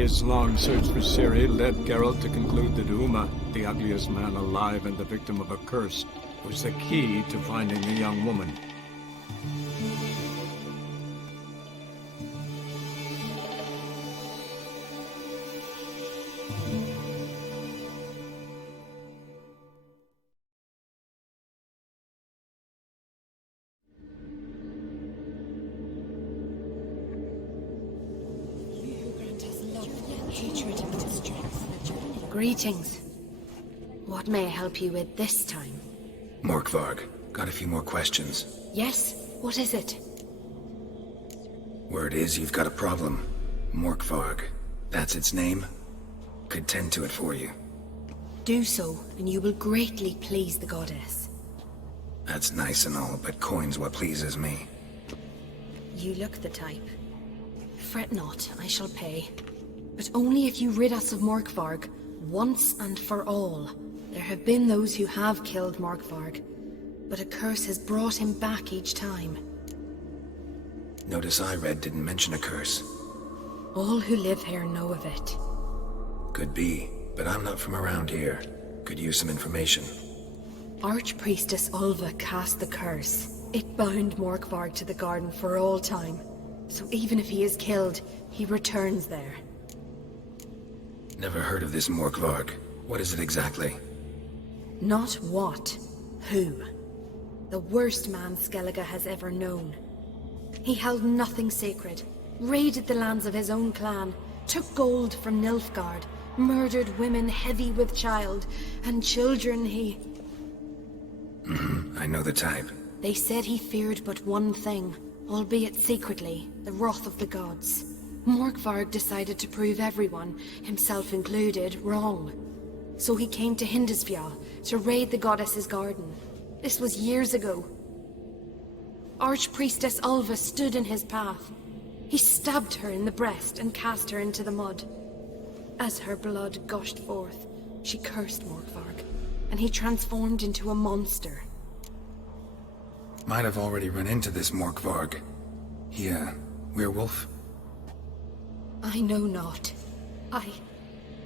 His long search for Ciri led Geralt to conclude that Uma, the ugliest man alive and the victim of a curse, was the key to finding the young woman. Greetings. What may I help you with this time? Morkvarg, got a few more questions. Yes? What is it? Word is you've got a problem. Morkvarg, that's its name? Could tend to it for you. Do so, and you will greatly please the goddess. That's nice and all, but coin's what pleases me. You look the type. Fret not, I shall pay. But only if you rid us of Morkvarg, once and for all. There have been those who have killed Morkvarg, but a curse has brought him back each time. Notice I read didn't mention a curse. All who live here know of it. Could be, but I'm not from around here. Could use some information. Archpriestess Ulva cast the curse. It bound Morkvarg to the garden for all time. So even if he is killed, he returns there. Never heard of this Morkvarg. What is it exactly? Not what, who. The worst man Skellige has ever known. He held nothing sacred, raided the lands of his own clan, took gold from Nilfgaard, murdered women heavy with child, and children I know the type. They said he feared but one thing, albeit secretly, the wrath of the gods. Morkvarg decided to prove everyone, himself included, wrong. So he came to Hindarsfjall to raid the goddess's garden. This was years ago. Archpriestess Ulva stood in his path. He stabbed her in the breast and cast her into the mud. As her blood gushed forth, she cursed Morkvarg, and he transformed into a monster. Might have already run into this Morkvarg. He, werewolf? I know not.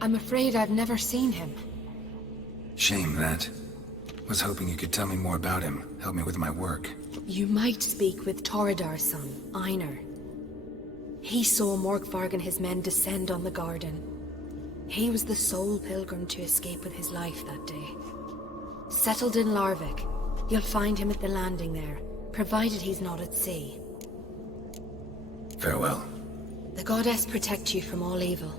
I'm afraid I've never seen him. Shame that. Was hoping you could tell me more about him, help me with my work. You might speak with Toredar's son, Einar. He saw Morkvarg and his men descend on the garden. He was the sole pilgrim to escape with his life that day. Settled in Larvik, you'll find him at the landing there, provided he's not at sea. Farewell. The goddess protect you from all evil.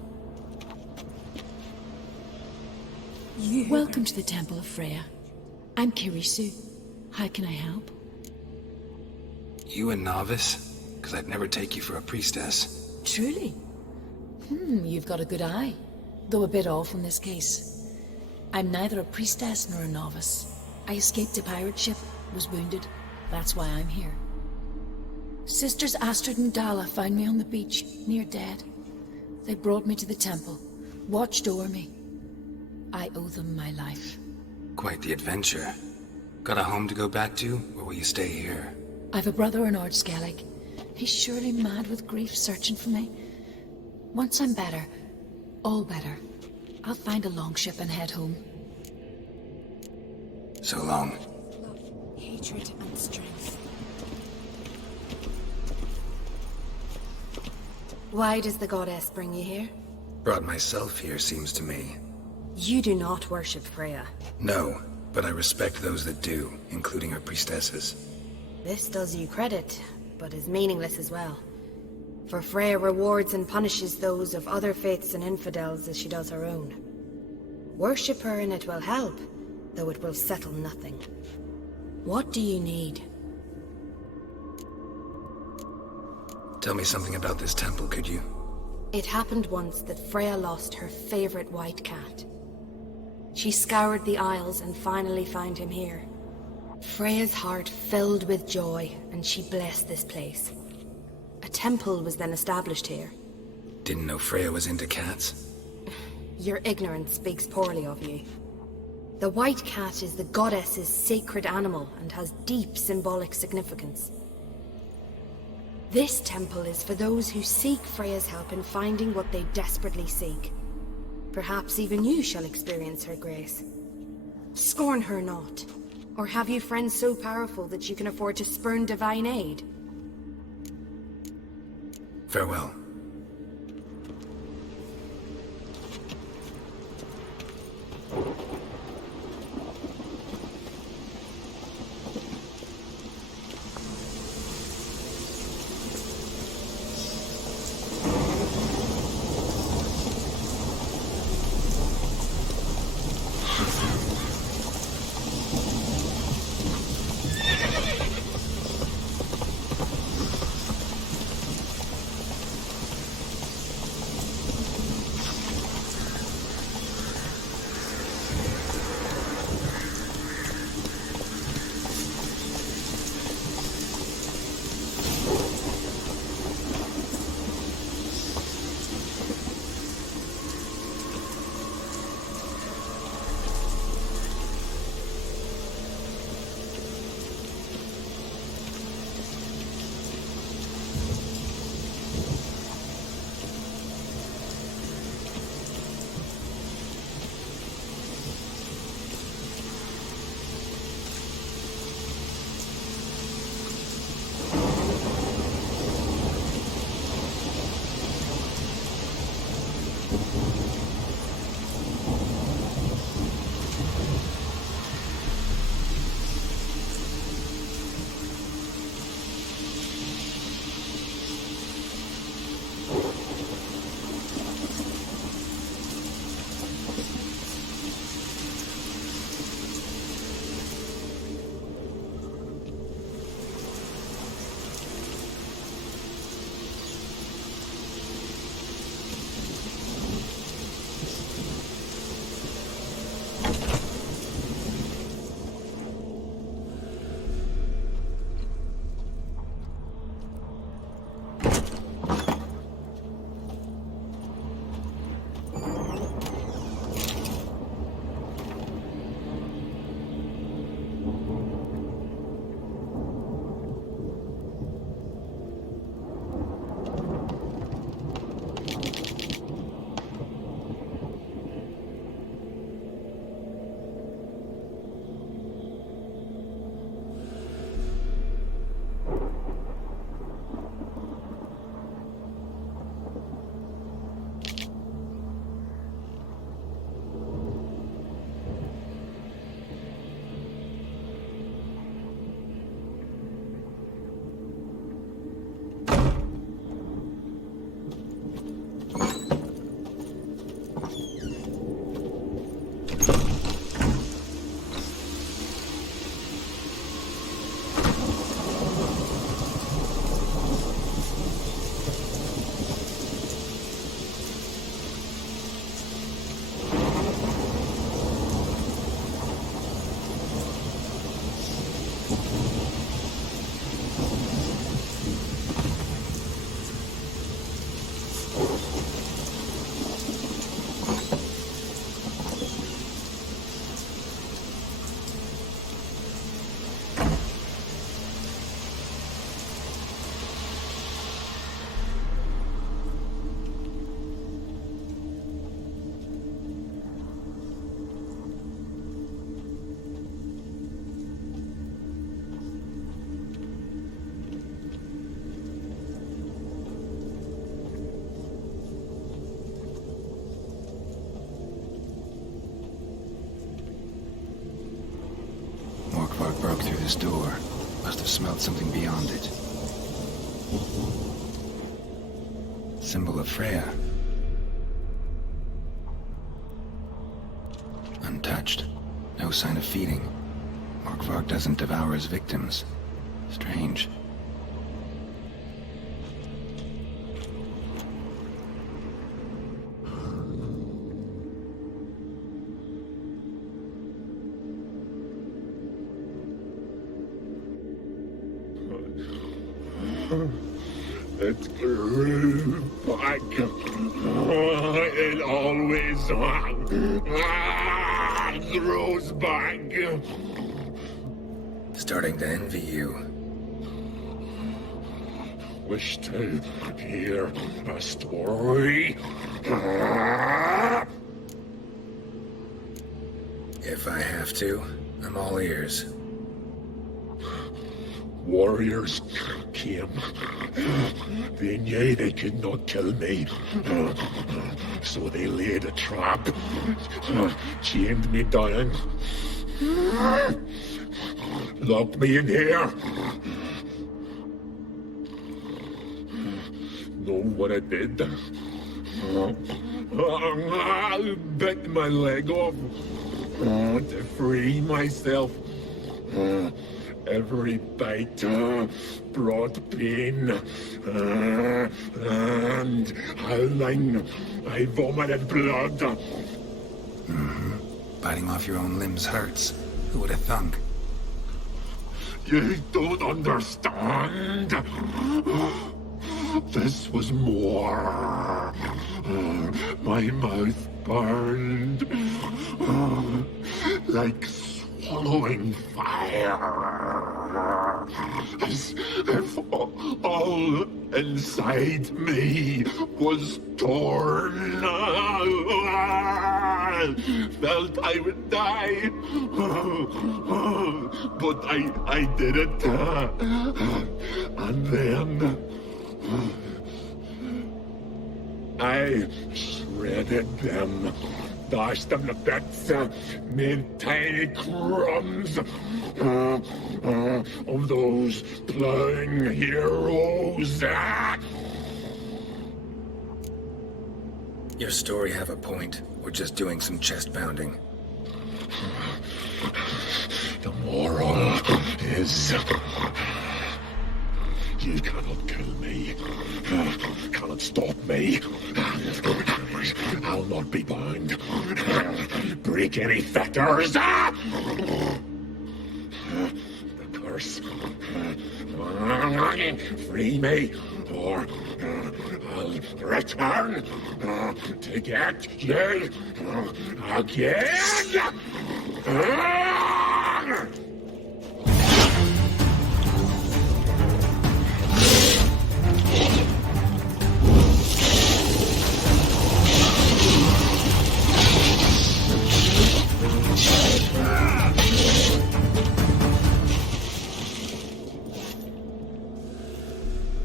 Welcome to the Temple of Freya. I'm Ciri. How can I help? You a novice? Because I'd never take you for a priestess. Truly? You've got a good eye. Though a bit off in this case. I'm neither a priestess nor a novice. I escaped a pirate ship, was wounded. That's why I'm here. Sisters Astrid and Dala found me on the beach, near dead. They brought me to the temple, watched over me. I owe them my life. Quite the adventure. Got a home to go back to, or will you stay here? I've a brother in Skellige. He's surely mad with grief searching for me. Once I'm better, all better, I'll find a longship and head home. So long. Love, hatred, and strength. Why does the goddess bring you here? Brought myself here, seems to me. You do not worship Freya. No, but I respect those that do, including her priestesses. This does you credit, but is meaningless as well. For Freya rewards and punishes those of other faiths and infidels as she does her own. Worship her and it will help, though it will settle nothing. What do you need? Tell me something about this temple, could you? It happened once that Freya lost her favorite white cat. She scoured the Isles and finally found him here. Freya's heart filled with joy, and she blessed this place. A temple was then established here. Didn't know Freya was into cats. Your ignorance speaks poorly of you. The white cat is the goddess's sacred animal and has deep symbolic significance. This temple is for those who seek Freya's help in finding what they desperately seek. Perhaps even you shall experience her grace. Scorn her not. Or have you friends so powerful that you can afford to spurn divine aid? Farewell. Morkvarg broke through this door. Must have smelled something beyond it. Symbol of Freya. Untouched. No sign of feeding. Morkvarg doesn't devour his victims. Strange. It grew back. It always grows back. Starting to envy you. wish to hear a story? If I have to, I'm all ears. Warriors came. They knew they could not kill me. So they laid a trap. Chained me down. Locked me in here. Know what I did? I bit my leg off to free myself. Every bite brought pain, and howling, I vomited blood. Biting off your own limbs hurts. Who would have thunk? You don't understand. This was more. My mouth burned like swallowing fire. As if all inside me was torn. Felt I would die. But I did it. And then I shredded them, dashed them to bits, made tiny crumbs of those plowing heroes. Your story have a point. We're just doing some chest pounding. The moral is you cannot kill me. Cannot stop me. I'll not be bound. Break any fetters. The curse. Free me, or I'll return to get you again.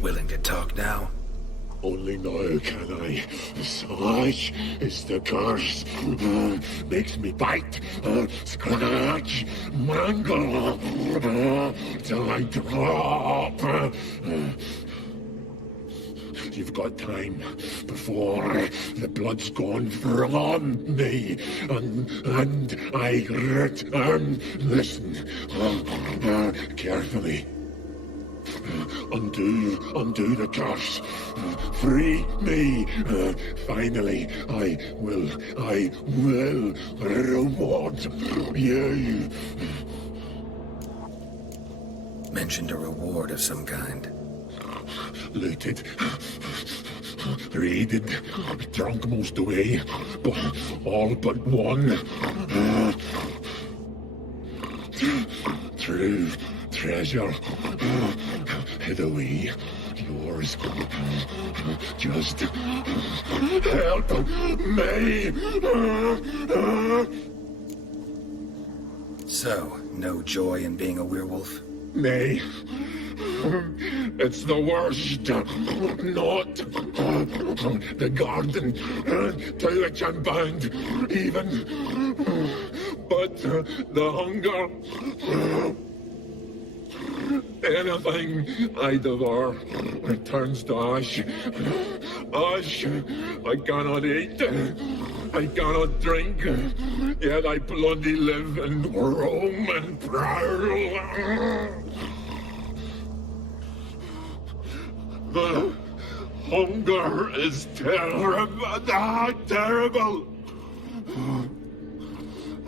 Willing to talk now? Only now can I. Such is the curse. Makes me bite, scratch, mangle, till I drop. You've got time before the blood's gone from me, and I return. Listen carefully. Undo the curse. Free me. Finally, I will reward you. Mentioned a reward of some kind. Looted, raided, drunk most away, but all but one. True treasure hid away. Yours. Just help me. So, no joy in being a werewolf? Nay. It's the worst. Not the garden to which I'm bound, even. But the hunger. Anything I devour returns to ash. Ash I cannot eat. I cannot drink. Yet I bloody live and roam and prowl. The hunger is terrible. Terrible.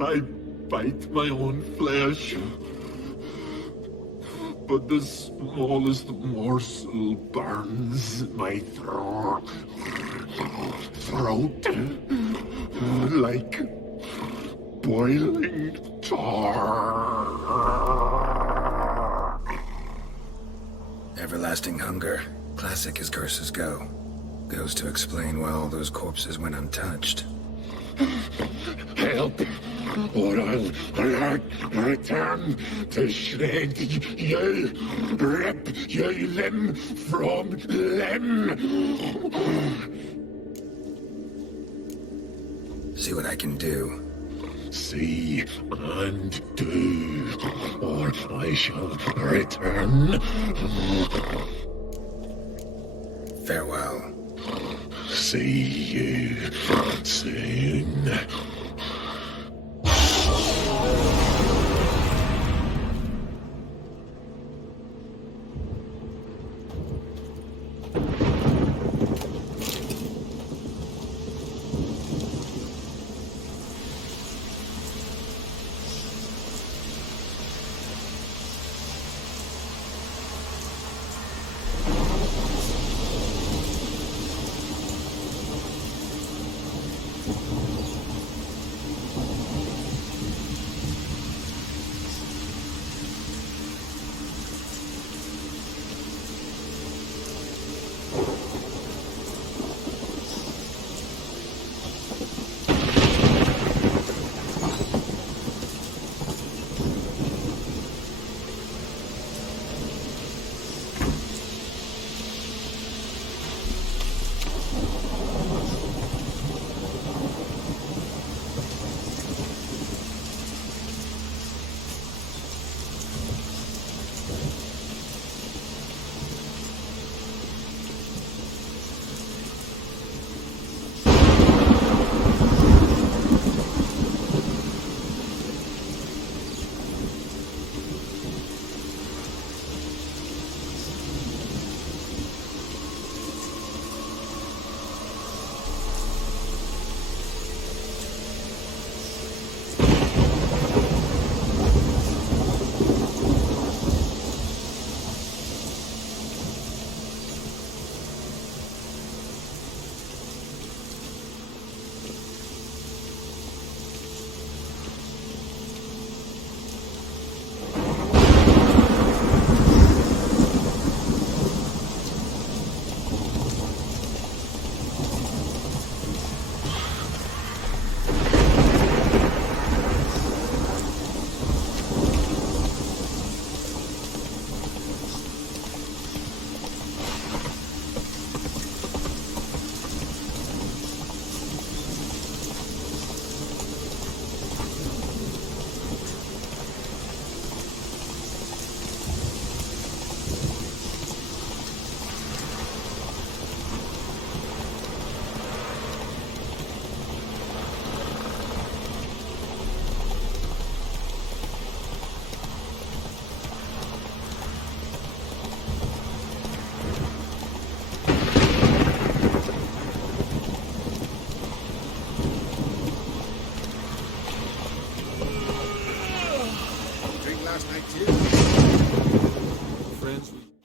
I bite my own flesh. But the smallest morsel burns my throat like boiling tar. Everlasting hunger, Classic as curses go. Goes to explain why all those corpses went untouched. Help, or I'll return to shred you, rip you limb from limb. See what I can do. See and do, or I shall return. Farewell. See you soon.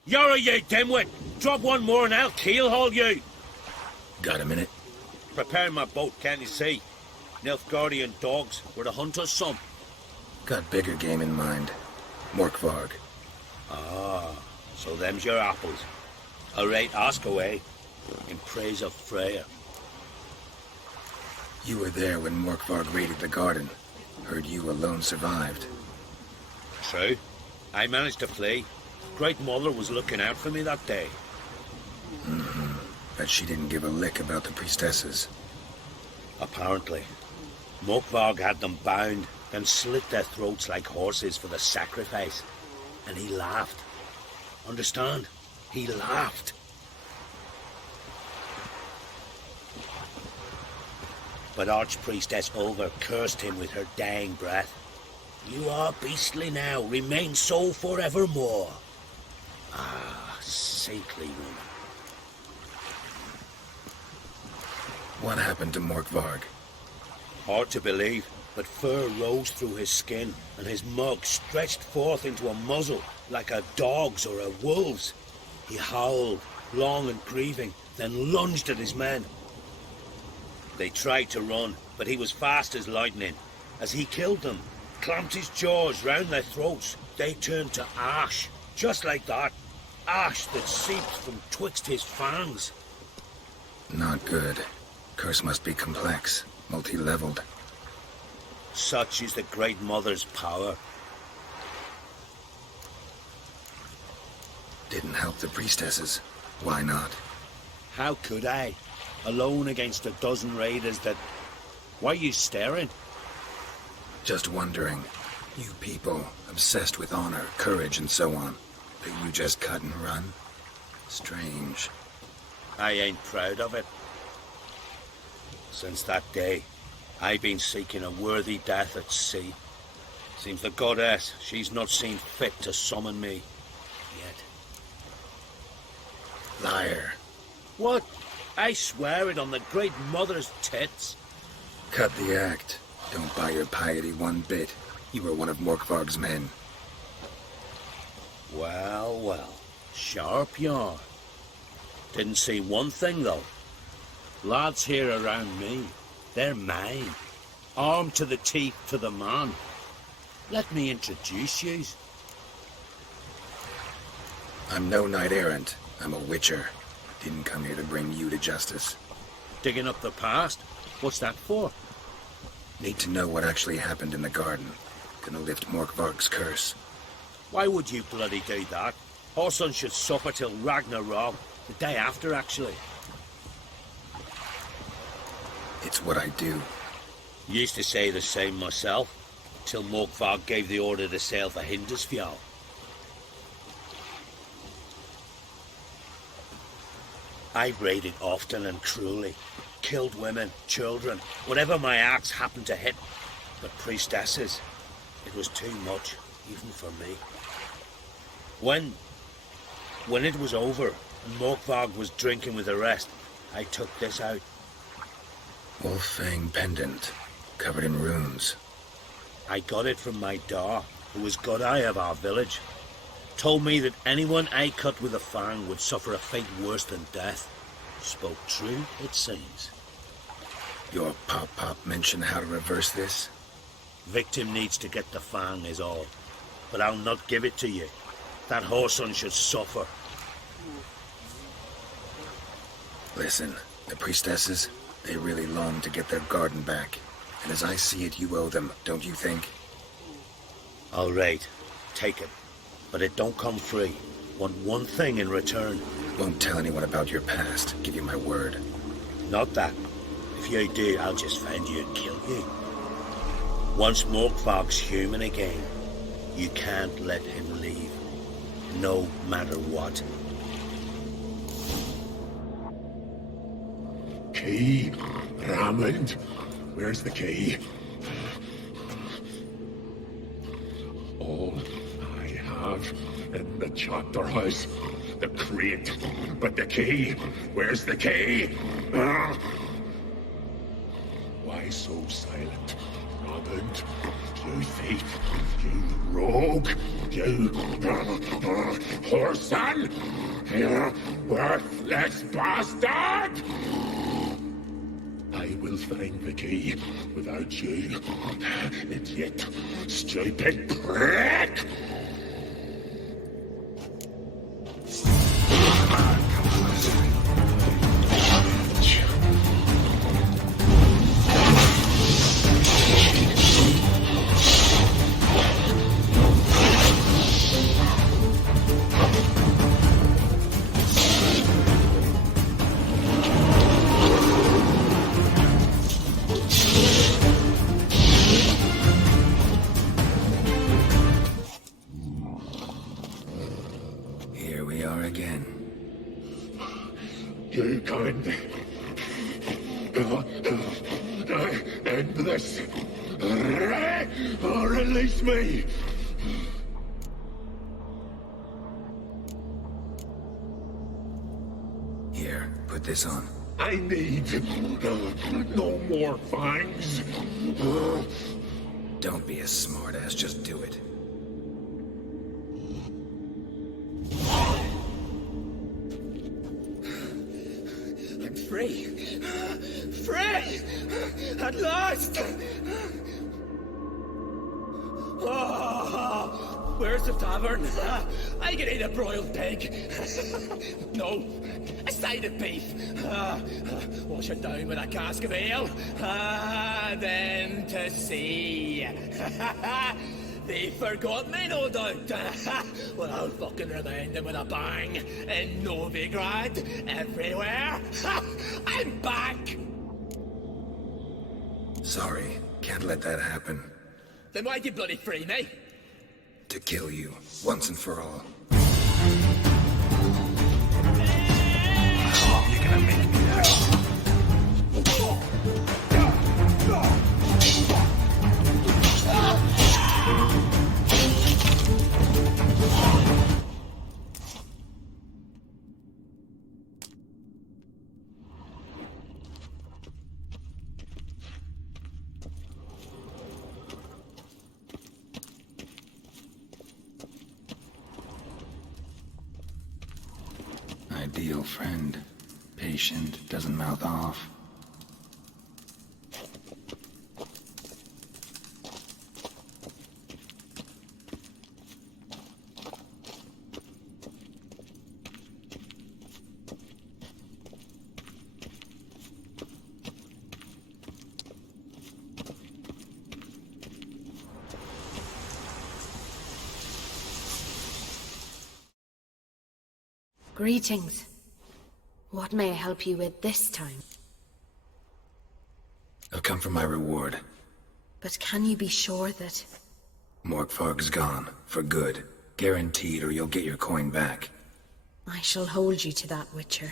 You're you dimwit! Drop one more and I'll keelhaul you! Got a minute? Prepare my boat, can't you see? Nilfgaardian dogs were to hunt us some. Got bigger game in mind. Morkvarg. Ah, so them's your apples. Alright, ask away. In praise of Freya. You were there when Morkvarg raided the garden. Heard you alone survived. True. I managed to flee. Great Mother was looking out for me that day. But she didn't give a lick about the priestesses. Apparently. Morkvarg had them bound, then slit their throats like horses for the sacrifice. And he laughed. Understand? He laughed. But Archpriestess Ulver cursed him with her dying breath. You are beastly now, remain so forevermore. Ah, saintly woman. What happened to Morkvarg? Hard to believe, but fur rose through his skin, and his mug stretched forth into a muzzle, like a dog's or a wolf's. He howled, long and grieving, then lunged at his men. They tried to run, but he was fast as lightning. As he killed them, clamped his jaws round their throats, they turned to ash, just like that. ash that seeped from twixt his fangs. Not good. Curse must be complex, multi-leveled. Such is the Great Mother's power. Didn't help the priestesses. Why not? How could I? Alone against a dozen raiders that... Why are you staring? Just wondering. You people, obsessed with honor, courage, and so on. That you just cut and run? Strange. I ain't proud of it. Since that day, I've been seeking a worthy death at sea. Seems the goddess, she's not seen fit to summon me yet. Liar. What? I swear it on the Great Mother's tits. Cut the act. Don't buy your piety one bit. You were one of Morkvarg's men. Well, well. Sharp yarn. Didn't see one thing, though. Lads here around me, they're mine. Armed to the teeth to the man. Let me introduce yous. I'm no knight-errant. I'm a witcher. Didn't come here to bring you to justice. Digging up the past? What's that for? Need to know what actually happened in the garden. Gonna lift Morkvarg's curse. Why would you bloody do that? Our son should suffer till Ragnarok. The day after, actually. It's what I do. Used to say the same myself, till Morkvarg gave the order to sail for Hindarsfjall. I raided often and cruelly, killed women, children, whatever my axe happened to hit. But priestesses, it was too much, even for me. When it was over, and Morkvarg was drinking with the rest, I took this out. Wolf-fang pendant, covered in runes. I got it from my da, who was godeye of our village. Told me that anyone I cut with a fang would suffer a fate worse than death. Spoke true, it seems. Your pop-pop mention how to reverse this? Victim needs to get the fang is all. But I'll not give it to you. That whoreson should suffer. Listen, the priestesses, they really long to get their garden back. And as I see it, you owe them, don't you think? All right, take it. But it don't come free. Want one thing in return. Won't tell anyone about your past, give you my word. Not that. If you do, I'll just find you and kill you. Once Morkvarg's human again, you can't let him leave. No matter what. Key? Raymond? Where's the key? All I have in the chapter house, the crate. But the key? Where's the key? Why so silent? Raymond, you thief, you rogue, you whoreson, you worthless bastard! I will find the key without you, idiot, stupid prick! You can't end this. Release me. Here, put this on. I need no more fangs. Don't be a smartass, just do it. I'm free. Free! At last! Oh. Where's the tavern? I can eat a broiled pig. No, a side of beef. Wash it down with a cask of ale. Then to sea. They forgot me, no doubt. Well, I'll fucking remind them with a bang. In Novigrad, everywhere. I'm back! Sorry, can't let that happen. Then why'd you bloody free me? To kill you, once and for all. How long are you gonna make me wait? Ideal friend. Patient, doesn't mouth off. Greetings. What may I help you with this time? I've come for my reward. But can you be sure that... Morkvarg's gone, for good. Guaranteed, or you'll get your coin back. I shall hold you to that, Witcher.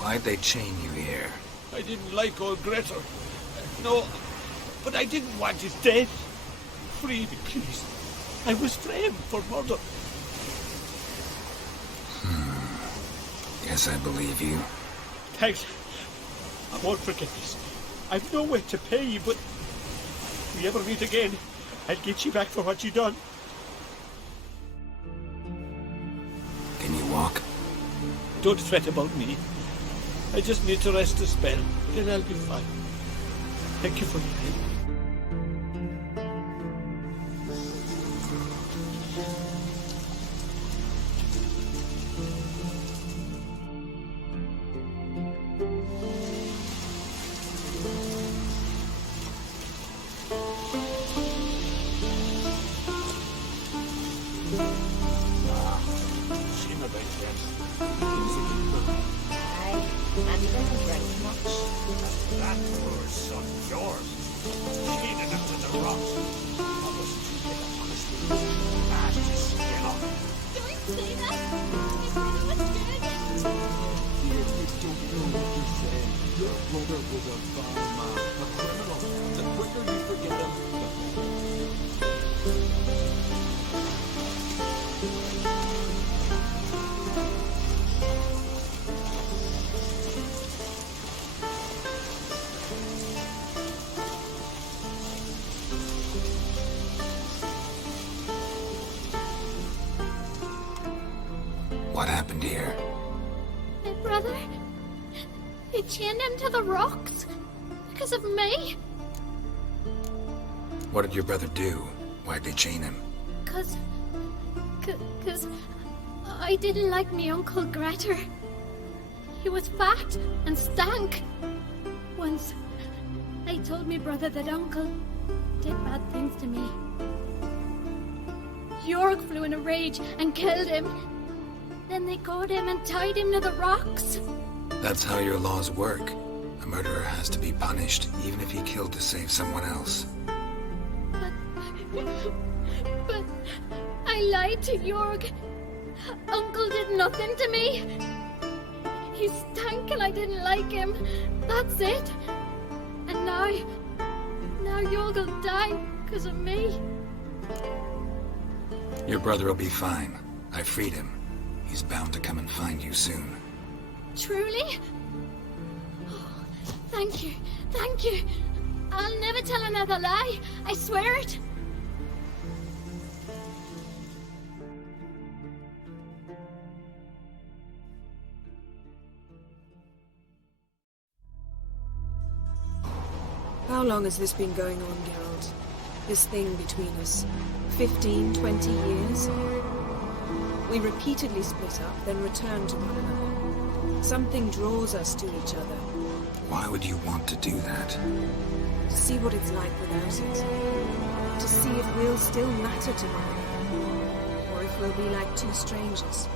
Why'd they chain you here? I didn't like old Grettir. No, but I didn't want his death. Free me, please. I was framed for murder. Yes, I believe you. Thanks. I won't forget this. I've no way to pay you, but if we ever meet again, I'll get you back for what you done. Can you walk? Don't fret about me. I just need to rest a spell, then I'll be fine. Thank you for your help. That poor son of yours. Chained him to the rocks. I was too big a punishment. Mashed his skin off. Don't say that. What happened here? My brother... They chained him to the rocks. Because of me. What did your brother do? Why'd they chain him? Cause I didn't like me Uncle Gregor. He was fat and stank. Once, I told me brother that Uncle did bad things to me. Jorg flew in a rage and killed him. Then they caught him and tied him to the rocks. That's how your laws work. A murderer has to be punished, even if he killed to save someone else. But I lied to Jorg. Uncle did nothing to me. He stank and I didn't like him. That's it. And now Jorg will die because of me. Your brother will be fine. I freed him. He's bound to come and find you soon. Truly? Oh, thank you. Thank you. I'll never tell another lie. I swear it. How long has this been going on, Geralt? This thing between us? 15, 20 years? We repeatedly split up, then returned to one another. Something draws us to each other. Why would you want to do that? To see what it's like without it. To see if we'll still matter to one another. Or if we'll be like two strangers.